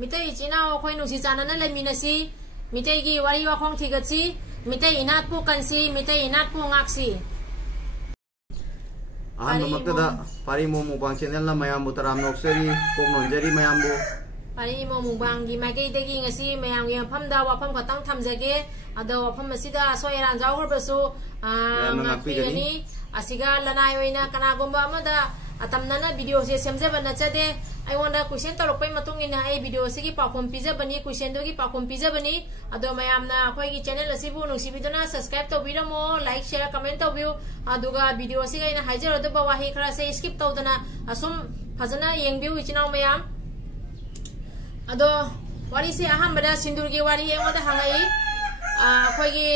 मितई चिनाव अखोई नुसी चानना लेमिनसी मितई की वारी वाखोंग थिगची मितई इनात पु कंसी मितई इनात पु ngaksi aham mamaktada pari mo mubang channel na mayam bu taram nokseri kong nonjeri mayam bu pari mo mubang gi magai dagi ngasi mayam gi pham da wafam khatang thamjage ado wafam asida soiran jawhor basu ngapi ni asiga lanai oina kana gomba amada atamnana video se semje bana chade I wonder question to lokpai matung ina ai video sigi pakhom pizza bani question do gi pakhom pizza bani ado mayamna khoi gi channel asibu nungsi bidona subscribe to biramo like share comment to view aduga video siga ina hajar do ba wahi khara se skip to dana asum phajana yeng view ichinaw mayam ado wari se aham bada sindur gi wari e wada hangai khoi gi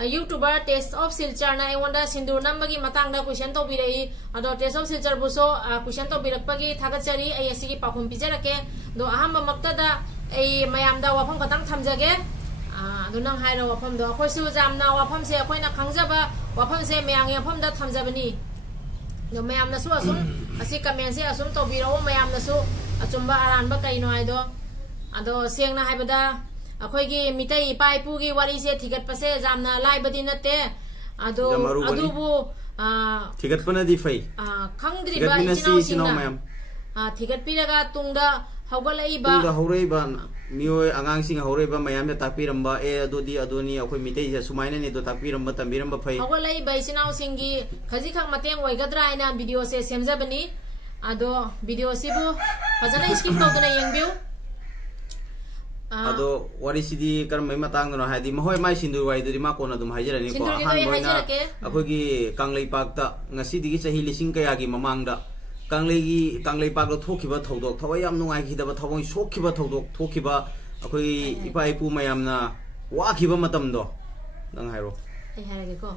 YouTuber Taste of Silchar na wanda sindur nambagi matang da question to birai ado Taste of Silchar buso question to birakpagi thagachari ai asigi pakhum pijarake do aham makta da ai mayam da wafam katang thamjage ado nang hairo wafam do khoi su jamna wafam se khoi na khangjaba wafam se mayang wafam da thamjabani do mayam na su asum asi comment se asum to birawo mayam na su achumba aran ba kaino ai do ado seng na haibada अखोगी मितई पाइपू की वारी से थिगत पसे जामना लाइ बदी नते अदो अदुबु थिगत पना दी फै खंगद्रि बा इचिनाव मैम थिगत पिरगा तुंगदा हौगलैबा तुंगदा हौरैबा मियोय आंगांग सिंग हौरैबा मैम ने तापिरंबा ए अदोदी अदोनी अखोय मितई से सुमाइना ने दो तापिरंबा तंबिरंबा फै हौगलैबा इचिनाव सिंगी खजि खंग मतेंग ओइगद्रा आइना वीडियो से सेमजबनी अदो वीडियो सिबु फजना स्किप तौदना यंगबिउ ado wari sidi karam mai matang no haidi mahoi mai sindur wai duri ma kona dum hajarani ko han boina akogi kanglei pak ta ngasi digi chahi lising kaya gi mamang da kanglei pak lo thokiba thodok thawai yam nungai khidaba thawai sokhiba thodok thokiba akogi ipa ipu mayam na wa khiba matam do nang hairo ai harage ko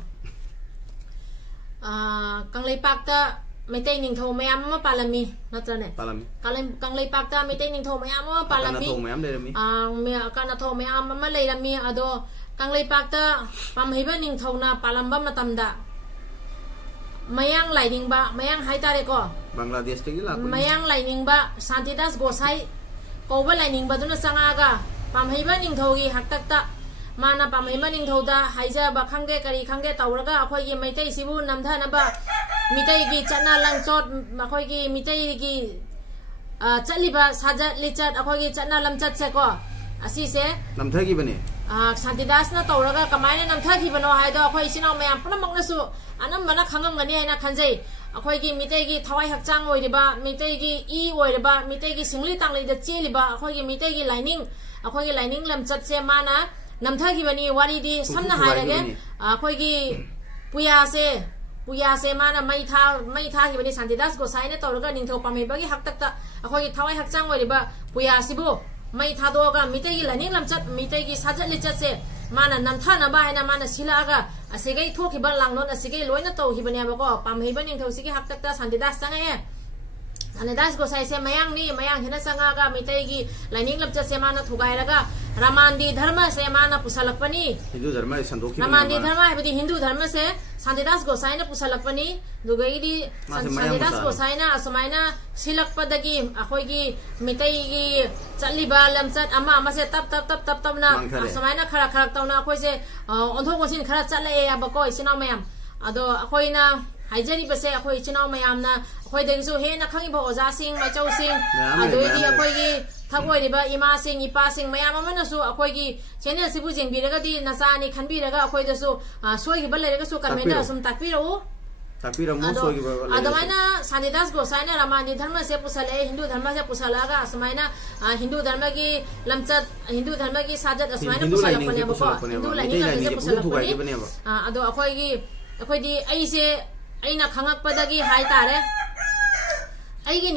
kanglei pak ta Meitei ning thau mayam ma palami natrane palami kanglei pak ta meitei ning thau mayam ma palami me kana thau mayam ma leirami ado kanglei pak ta pamheiba ning thau na palamba matamda mayang laining ba mayang haitare ko Bangladesh tegi la mayang laining ba Santidas Gosai koba laining ba duna sangaga pamheiba ning thau gi haktakta mana pamheiba ning thau da haija ba khangge kari khangge tawraga akhoi gi meitei sibu namdhana ba मितई की चना लंगचोट अखोई की मितई की चलिबा साजत लिचत अखोई की चना लमचत से को असी से नमथगी बने शांतिदास ना तौरगा कमायने नमथगी बनो हायदो अखोई सिनाव मयाम पुनमकनसु अनमबना खंगमगनी हायना खंजै अखोई की मितई की थवाई हकचांग ओइरिबा मितई की ई ओइरिबा मितई की सिंगली तांगलै द चेलिबा अखोई की मितई की लाइनिंग लमचत से माना नमथगी बनी वारी दी समना हायरगे अखोई की पुया से माना मई था की बनी शांतिदास गोसाई ने तौरगा निंथौ पामेबगी हक्तक्ता अखोई थवाई हकचांग ओइरिबा पुया सिबु मई थादोगा मितई की लाइनिंग लमचत मितई की साजत लिचत से माना नमथाना बा हैना माना सिलागा असिगै थोखिबा लांगलोन असिगै लोइना तौहिबनेबको पामेबा निंथौ सिगी हक्तक्ता शांतिदास चंगे शांतिदास गोसाई से मयांग हेना चंगागा मितई की लाइनिंग लमचत से माना थुगाइरगा रामांदी धर्म से माना पुसलकपनी हिंदू धर्म संदोखि रामांदी धर्म है हिंदू धर्म से शांतिदास गोसाई ने पुसलकपनी दुगैदी शांतिदास गोसाई ना असमाइना सिलकपदगी अखोइगी मितई की चलिबा लमचत अमा से तप ना असमाइना खरा तौना अखोइ से ओंथोक ओसिन खरा चले याबको इसिनाव मयाम अदो अखोइना हाइजरी बसे अखोइ इसिनाव मयामना अखोइ दगिसु हेना खंगिबो ओजा सिंग मचौ सिंग अदोइदी अखोइगी थगोइरिबा इमा सिंग इपा सिंग मयाम अमनसु अखोइगी channel सिबु जेंबिरगदी नसानी खनबिरगा अखोइदसु सोइगिबा लेरगसु comment assume ताकपिरउ ताकपिरमु सोइगिबा अदमाइना Shantidas गोसाईना Ramani धर्म से पुसले हिंदू धर्म से पुसलागा असमाइना हिंदू धर्म की लमचत हिंदू धर्म की साजत असमाइना पुसलपनेबको हिंदू लाइनिंग से पुसलपने अदो अखोइदी ऐसे अइना खंगकपदगी हाय तारे अइगी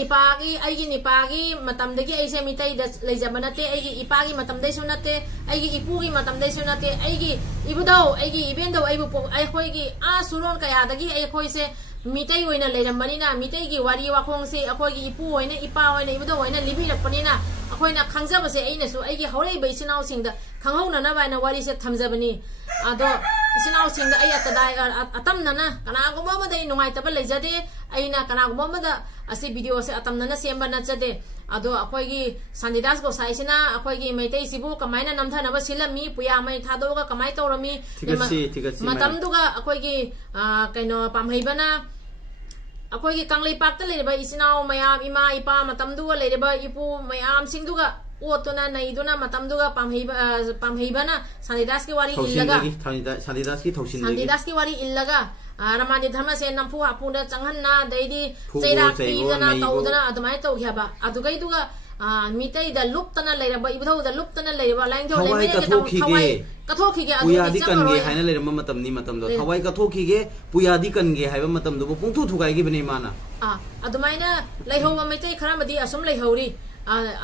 निपागी मतमदगी ऐसे मितई लेजब नते अइगी इपागी मतमदैसु नते अइगी इपुगी मतमदैसु नते अइगी इबुदौ अइगी इबेंदौ अइबु अखोइगी आ सुरोन कयादगी अखोइ से मितई ओइना लेरमबनिना मितईगी वारी वाखोंग से अखोइगी इपु ओइना इपा ओइना इबुदौ ओइना लिबिरकपनिना अखोइना खंगजबसे अइनसु अइगी हौरै बैसिनाव सिंगदा खंगौनना बायना वारी से थमजबनी आदो इसिनाव सिंगदा अइ अतदाय अतमनना कनागुमबदै नुंगाइतबा लेजदे अइना कनागुमबदा असी वीडियो से अतमनना सेमबा नचदे अदो अखोगी संदिदास गोसाइसिना अखोगी मैतै सिबु कमाइना नमथनबा सिलमी पुया मै थादोगा कमाइ तौरमी मतमदुगा अखोगी कइनो पामहैबना अखोगी कांगलै पाक्ता लेबा इसिनाव मयाम इमा इपा मतमदुगा लेबा इपु मयाम सिंगदुगा ओतोना नैदुना मतमदुगा पामहैबना संदिदास की वारी इल्लगा संदिदास की वारी इल्लगा रामानी धर्म से नंफु हापुना चंगहन्ना दैदी चैरा पीदना तौदना अदमाय तौघ्याबा अदुगैदुगा मितै द लुप्तना लेरबा इबधौ द लुप्तना लेरबा लाइंजो लेमे थवाई कथोखिगे पुयादी कनगे हाइना लेरम मतमनी मतमदो थवाई कथोखिगे पुयादी कनगे हाइबा मतमदो पुंथु थुगाइगे बने माना अदुमाइना लैहौवा मितै खरामदी असुम लैहौरी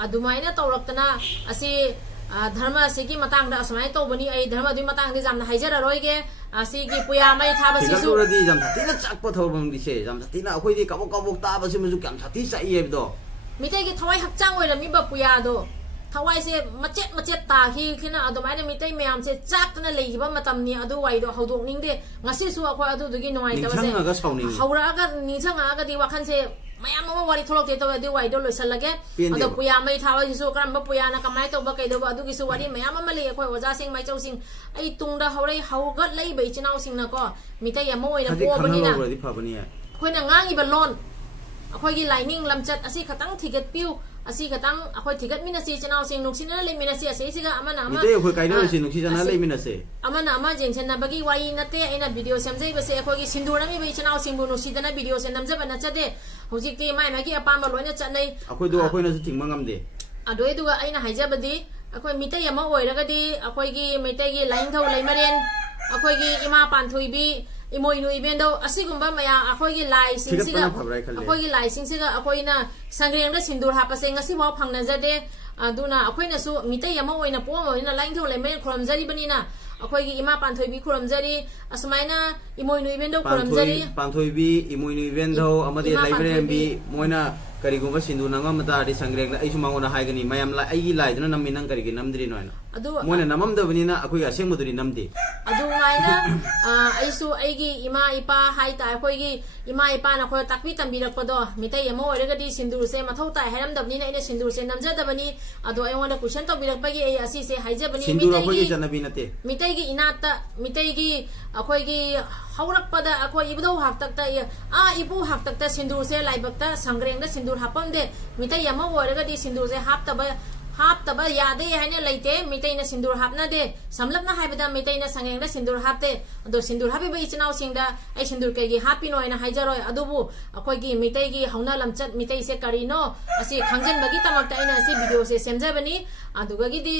अदुमाइना तौरक्तना असि धर्म की मतंग असमाय तौबनी आई धर्म दुई मतंग जामना हाइजररोइगे असिगी पुया मै थाबसिसु रदी जाम थातिना चाकप थौबम दिसे जाम थातिना अखोइदि काबो काबो ताबसि मजु काम थाति चाइ हेबदो मितैगी थवाई हक्चांग ओइरमी बा पुयादो थवाई से मचेत मचेत ताही खिना अदुमाइना मितै मयाम से चाकतना लेहिबा मतमनी अदु वाइदो हौदोकनिंगदे ngasisu अखो अदुदुगी नोइतबसे हौरागा निजंगागा दि वाखन से मयाम अमा वारी थोलकते तो दि वाइदो लोइसलगे अदो पुया मै थावाजिसु करम पुयाना कमाय तौबा कैदोबा अदुगिसु वारी मयाम अमा ले अखो ओजासिंग माइचौसिंग आई तुंगदा हौरै हौगत लैबै चिनाउसिंगना को मितै अमा ओइना पोबनिना अखोइना ngangiba लोन अखोइगी लाइनिंग लमचत असि खतंग थिगत पिउ असि खतंग अखोइ थिगत मिनसि चिनाउसिंग नुक्सिना लेमिनसि असेसिगा अमना अमा मितै अखोइ काइदोसि नुक्सिना लेमिनसि अमना अमा जेंसेनबगी वाई नते आइना भिडियो सेमजैबसे अखोइगी सिंदुरमी बै चिनाउसिंगबु नुसिदना भिडियो से नमजबा नचदे हौजिकति माइ मागी अपाम लोइना चनै अखोइदो अखोइनासु थिंगबा ngamde अदोइदुगा आइना हाइजबदी अखोइ मितै अमा ओइरगदी अखोइगी मितैगी लाइंथौ लैमरेन अखोइगी इमा पान्थुइबी इमोइनु इबेंदो असिगुंबा मया अखोइगी लाई सिंसिगा अखोइगी लाई सिंसिगा अखोइना संग्रेंगदा सिंदूर हापसे ngasi बाव फंगनजदे अदुना अखोइनासु मितै अमा ओइना पोम ओइना लाइंथौ लैमरेन खुरमजरी बनिना अखोइगी इमा पान्थोइबी खुरमजरी असमाइना इमोइनु इबेंदो खुरमजरी पान्थोइबी इमोइनु इबेंदो अमदे लाइब्रेरी मोइना करिगुंबा सिंदू नंगम तादि संग्रेगला आइसु मांगोना हाइगनी मयाम ला आइगी लाइदना नमि नंग करिगे नमद्रि नोइना अदु मोइना नममदबनिना अखोइ असेंगबदुरि नमदे अदु माइना आइसु आइगी इमा इपा हाइता अखोइगी इमा इपा ना खो ताकपि तंबिरकपदो मितै यमो ओइरगदी सिंदूर से मथौ ताइ हेरमदबनिना इने सिंदूर से नमजदबनी अदु आइओना क्वेश्चन तबिरकपगी आई असि से हाइजबनी सिंदूर अखोइगी जनबी नते मितैगी इनाता मितैगी अखोइगी हौरकपदा अखोइ इबदौ हाक्तकता इपु हाक्तकता सिंदूर से लाइबकता संग्रेंगदा सिंदूर हापमदे मितै यमो ओइरगदी सिंदूर से हापतबा यादे हाइने लैते मितैना सिंदूर हापनादे समलपना हाइबदा मितैना संग्रेंगदा सिंदूर हापते अदो सिंदूर हापिबा इचनाउ सिंगदा आई सिंदूर कैगी हापिनो आइना हाइजरोय अदुबु अखोइगी मितैगी हौना लमचत मितै से करिनो असि खंजनबगी तमकता आइना असि वीडियो से सेमजबनी अदुगगिदी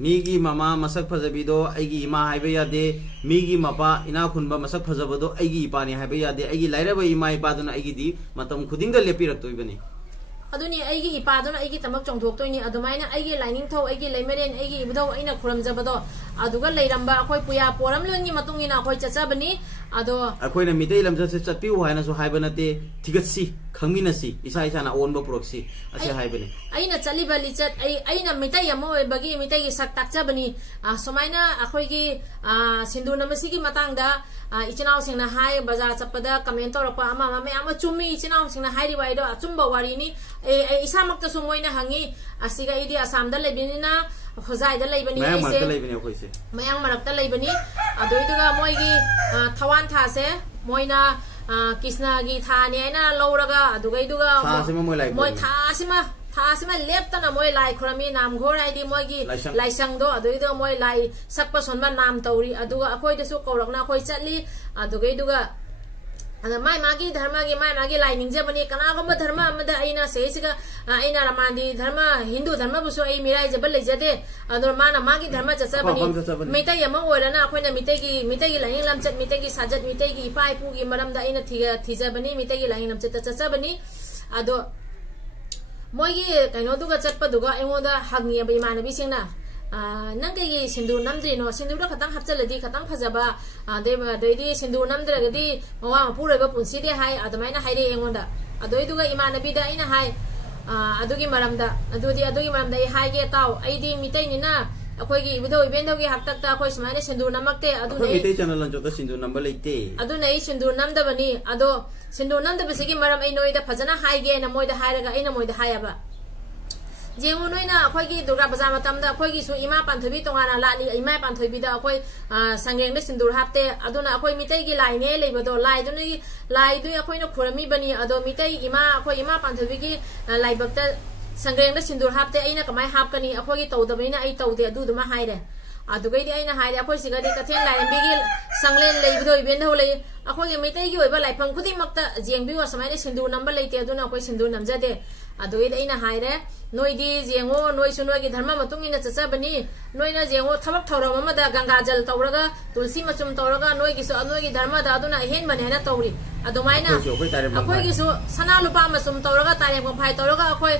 मीगी मामा मसक फजबीदो आइगी इमा हाइबा यादे मीगी मपा इना खुनबा मसक फजबदो आइगी इपानी हाइबा यादे आइगी लाइरबा इमा इपादुना आइगी दी मतम खुदिंग लेपिरक्तोइबनी अदुनी आइगी इपादुना आइगी तमक चोंथोक्तोइनी अदुमाइना आइगी लाइनिंग थौ आइगी लैमरेन आइगी इबदौ आइना खुरमजबदो अदुगा लैरंबा अखोइ पुया पोरमलोनि मतुंगिना अखोइ चचबनी अदो अखोइना मितै लमजसे चपिउ हाइना सो हाइबा नते थिगतसी खंगिनसी इसा इसाना ओनबो प्रोक्सी असे हाइबनी आइना चलिबा लिचत आइना मितै यमो बगी मितैगी सक ताकचबनी सोमाइना अखोइगी सिंदूर नमसिगी मतंगदा इचनाउ सिंगना हाय बाजार चपदा कमेंट तौरपा अमा मयाम चुम्मी इचनाउ सिंगना हाइरि वाइदो अचुम्बा वारिनी इसामक्ता सुमोइना हंगी असिगा इदि आसामदा लेबिनिना होजाइदा लेबनी ऐसे मयाम मरक्ता लेबनी अदोइदुगा मोइगी थवान थासे मोइना कृष्णगी थानी आइना लौरगा अदुगैदुगा मोइ थासिमा लेप्तना मोइ लाइ खुरमी नाम घोर आइदि मोइगी लाइसंगदो अदुइदो मोइ लाइ सकपा सोनबा नाम तौरी अदुगा अखोइदसु कौरकना अखोइ चटली अदुगैदुगा अदा माइ मागी धर्मगी माइ मागी लाइ निंजबनी कनागुम्बा धर्म अमदा आइना सेसिगा आइना रमानी धर्म हिंदू धर्म बुसु आई मिराइ जबल लेजदे अदो माना मागी धर्म चचबनी मितै यम ओइरना अखोइना मितैगी लाइनिंग लमचत मितैगी साजत मितैगी इपाइ पुगी मरमदा आइना थिजबनी मितैगी लाइनिंग लमचत चचबनी अदो मोइगी कैनोदुगा चटपदुगा एंगोदा हंगियबा इमानबी सिंगना नंग कई सिंदूर नमद्रिनो सिंदूर खतंग हपचलदी खतंग फजबा देदी सिंदूर नमद्रगदी मवा मपुरबा पुंसीदे हाय अदमाइना हाइरे एंगोदा अदोइदुगा इमानबीदा आइना हाय अदुगी मरमदा हाइगे ताव आइदी मितैनिना अखोइगी इबदो इबेंदोगी हक्तक्ता अखोइ सुमाइना सिंदूर नमक्ते अदुने मितै चैनल लंजोदा सिंदूर नंबर लेते अदुने सिंदूर नमदबनी अदो सिंदूर नमदबसिगी मरम आई नोइदा फजना हाइगे ना मोइदा हाइरगा आइना मोइदा हायबा जेंगो नोइना अखोगी दुर्गा पूजा मतमदा अखोगी सु इमा पांथोबी तोंगाना लाली इमा पांथोबी दा अखोई संगेंग दे सिंदूर हापते अदुना अखोई मितई गी लाइने लेबदो लाई दु अखोइना खुरमी बनी अदो मितई इमा अखोई इमा पांथोबी गी लाइबक्ता संगेंग दे सिंदूर हापते अइना कमाय हापकनी अखोगी तौदबैना अइ तौदे अदुदुमा हाइरे अदुगैदी अइना हाइरे अखोई सिगदी कथेन लाइनबीगी संगलेन लेबदो इबेन हो ले अखोगी मितई गी ओइबा लाइफम खुदी मक्ता जेंगबी वा समाइने सिंदूर नंबर लेते अदुना अखोई सिंदूर नमजदे अदुगैदी अइना हाइरे नोइदी जेंगो नोइसु नोइगी धर्म मतुंगिना चचबनी नोइना जेंगो थबक थौरम अमदा गंगा जल तौरगा तुलसी मचुम तौरगा नोइगिसु नोइगी धर्म दा अदुना हेन बनेना तौरी अदुमाइना अखोइगिसु सना लुपा मचुम तौरगा तारेम फाइ तौरगा अखोइ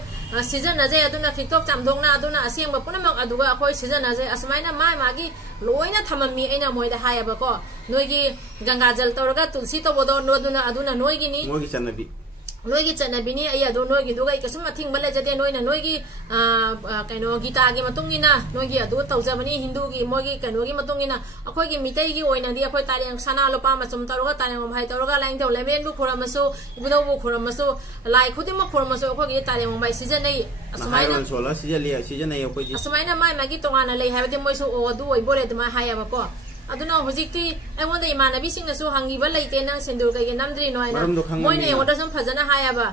सिजनजे अदुना खिक्तोक चामदोंना अदुना असेंग पुनमक अदुगा अखोइ सिजनजे असमाइना माइ मागी लोइना थममी अइना मोइदा हायबको नोइगी गंगा जल तौरगा तुलसी तौबदो नोदुना अदुना नोइगिनी मोइगी चन्नबी नोइगी चन्नबिनी अय अदु नोइगी दुगा कसुम मथिंग बले जदे नोइना नोइगी कइनो गीता गी मतुंगिना नोइगी अदु तौजबनी हिंदू गी मोइगी कइनो गी मतुंगिना अखोइगी मितई गी ओइना दि अखोइ तारेंग सना लोपा मचुम तौरगा तारेंग भाई तौरगा लाइन तौ लेमेन बु खुरमसु इबुदौ बु खुरमसु लाई खुदिम खुरमसु अखोइगी तारेंग भाई सीजन नै असमाइना सोला सीजन नै अखोइगी असमाइना माइ मागी तोगाना लै हाबदि मोइसु ओ अदु ओइबोरे दमा हायाबको अदुना हुजिक्ति एंगोंदा इमानबी सिंगसु हंगीबा लैते नंग सिंदूर कइगे नमद्रि नोइना मोइने एंगोंदा सम फजना हायाबा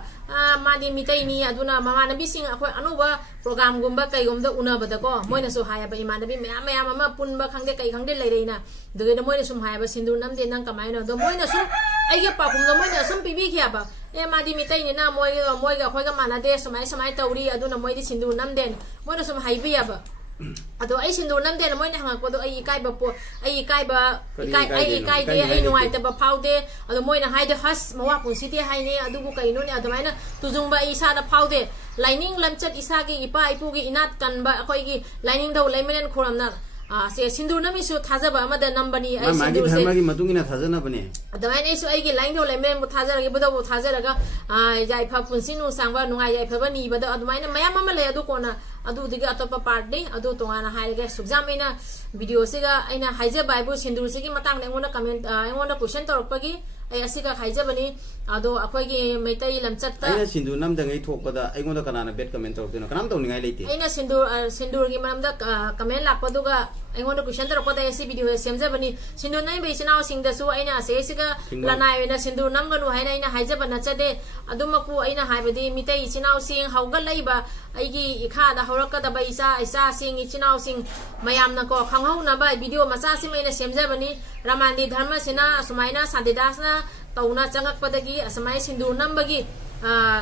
मादी मितैनी अदुना ममानबी सिंग अखोइ अनुबा प्रोग्राम गुम्बा कइगुमदा उनाबदको मोइनासु हायाबा इमानबी मयाम मयाम अमा पुनबा खंगदे कइ खंगदे लैरेना दुगेना मोइना सुम हायाबा सिंदूर नमदे नंग कमाइनो दो मोइना सुम अइगे पाकुमदा मोइना सुम पिबि खियाबा ए मादी मितैनी ना मोइगा अखोइगा मानादे समाय तौरी अदुना मोइदि सिंदूर नमदेन मोइना सुम हाइबियाबा अदो आई सिंदूर नमदे मोइना हंगकपदो आई इकाइदे आई नुवाइतबा फाउदे अदो मोइना हाइदे हस मवा पुंसिते हाइने अदुबु कइनोने अदमाइना तुजुंबा इसादा फाउदे लाइनिंग लमचत इसागी इपा इपुगी इनात कनबा अखोइगी लाइनिंग दौ लेमेन खोरमना से सिंदूर नमिसु थाजबा अमदा नंबनी आई सिंदूर से धर्मगी मतुंगिना थाजना बने अदमाइना इसु आइगी लाइन दौ लेमेन बु थाजरगे बदौ थाजरगा जाइफा पुंसिनु सांबा नुंगाइ जाइफबा नीबदा अदमाइना मयाम अमा ले अदु कोना अदु दिगे अतोपा पार्ट दे अदु तोंगाना हाइगे सुजाम इना वीडियो सेगा आइना हाइजे बाइबु सिंदूर सेगी मतंग नेंगोना कमेंट एंगोना क्वेश्चन तोरपगी आई असिगा हाइजबनी अदो अखोइगी मैतै लमचत्ता आइना सिंदूर नमदंगै थोकपदा एंगोना कनाना बेट कमेंट तोरपदिनो कनाम तोंनिङाइ लेते आइना सिंदूरगी मरमदा कमेंट लापदुगा एंगोना क्वेश्चन तोरपदा एसी वीडियो सेमजबनी सिंदूर नै बेसिनाव सिंगदसु आइना सेसिगा लनाय वेना सिंदूर नमगनु हाइना आइना हाइजबना चदे अदुमकु आइना हाइबदि मितै इचिनाव सिंग हौगल लैबा आइगी इखादा हौरकदबा इसा सिंग इचिनाव सिंग मयामनको खंगहौनबा वीडियो मचा सिमैना सेमजबनी रामांदी धर्म सिना असुमाइना सादेदासना तौना चंगकपदगी असमाइ सिंदूर नंबगी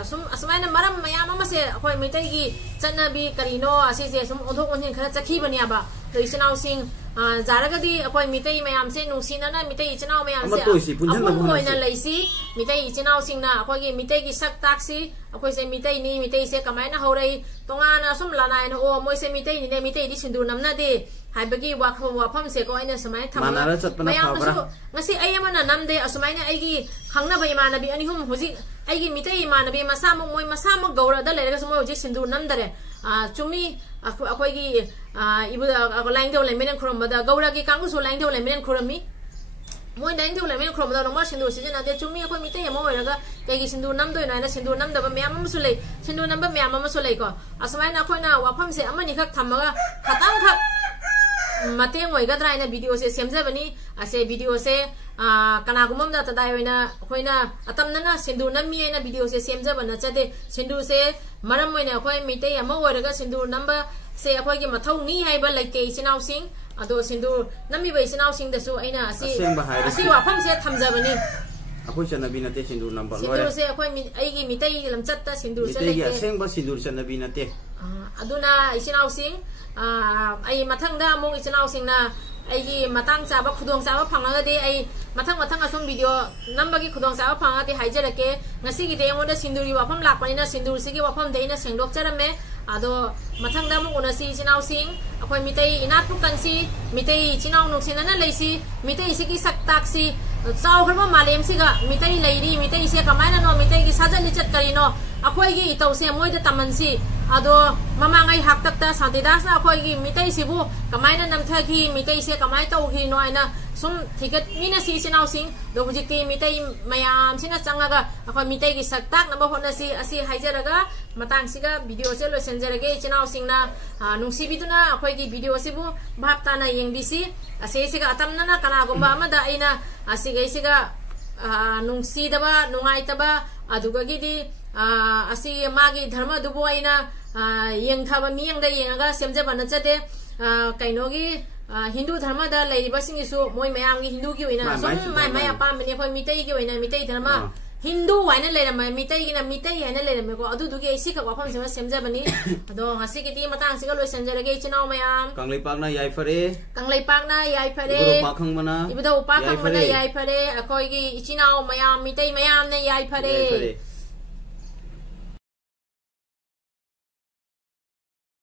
सुम असमाइना मरम मयाम अमसे अखोइ मितैगी चन्नबी करिनो असिसे सुम ओधोक ओनहिन खरा चखिबनियाबा तो इचिनाव सिंग जारगदी अखोइ मितै मयाम से नुसिनाना मितै इचिनाव मयाम से अपुम होइना लैसी मितै इचिनाव सिंगना अखोइगी मितैगी सक ताक्सी अखोइ से मितै नि मितै से कमाइना हौरै तोंगाना सुम लानाइना ओ मोइ से मितै नि ने मितै दि सिंदूर नमनादे हाइबगी वाफम से को आइना समाइ थमा मयामसु ngasi ai amana namde asumaina aigi khangnaba imanabi anihum hoji aigi mitai imanabi masamuk moi masamuk gaura da lerega sumo hoji sindur namdare chumi akoigi ibu lain do lemenen khuromba gaura gi kangu su lain do lemenen khurami moi lain do lemenen khuromba no ma sindur sijana de chumi akoi mitai amo oiraga kaigi sindur namdo ina sindur namdaba myam amsu lei sindur namba myam amsu lei ko asumaina akoina wafam se amani khak thamaga khatang khak mateng oigadra ina video se semjabani ase video se kanagumam da tadai oina khoina atamnana sindur nammi ina video se semjabana chade sindur se maram oina khoi mitei ama oiraga sindur namba se akhoi gi mathau ni haiba laike sinau sing ado sindur nammi bai sinau sing da su aina asi wafam se thamjabani akhoi chanabi nate sindur number sindur se akhoi aigi mitei lamchatta sindur se laike asengba sindur chanabi nate aduna sinau sing ai mathang da among ichinaw singna ai matang chaba khudong chaba phanga de ai mathang asum video nambagi khudong chaba phanga de haijarake ngasi gi de ngoda sinduri wafam lakpani na sindur sigi wafam de na sengdok charame ado mathang da among unasi ichinaw sing akhoi mitai inat pukansi mitai ichinaw nuksina na leisi mitai sigi saktak si chaw khrma malem siga mitai leiri mitai se kamaina no mitai gi sajali chat karino akhoi gi itau se moi da tamansi अदो ममांगई हाक्तक्ता शांतिदास ना अखोई मितई सिबु कमाइना नमथगी मितई से कमाइ तौखि no आइना सुम थिगत मिना सी चिनाव सिंग दो हुजिकती मितई मयाम सिना चंगागा अखोई मितई की सक्ताक नबा होनसी असि हाइजरगा मतंग सिगा वीडियो से लोसेंजरगे चिनाव सिंगना नुंसिबिदुना अखोई की वीडियो सिबु भापताना येंगबिसी असे सिगा अतमना कनागुंबा अमदा आइना असिगैसिगा नुंसीदबा नुंगाइतबा अदुगगिदी असी मागी धर्म दुबो आइना येंगथाबा मियंगदा येंगागा सेमजबा नचते कइनोगी हिंदू धर्म दा लैरिबसिंगिसु मोय मयामगी हिंदू की ओइना सम माय अपामने खो मितई की ओइना मितई धर्म हिंदू वाइना लेरम मितई गिना मितई हाइना लेरम को अदुदुगी ऐसी का वाफम सेमा सेमजबनी अदो हसी की ती मतंग सिगा लोय संजरगे चिनाव मयाम कांगलेपाकना याइफरे इबुदो उपाखंगमना याइफरे अखोइगी इचिनाव मयाम मितई मयाम ने याइफरे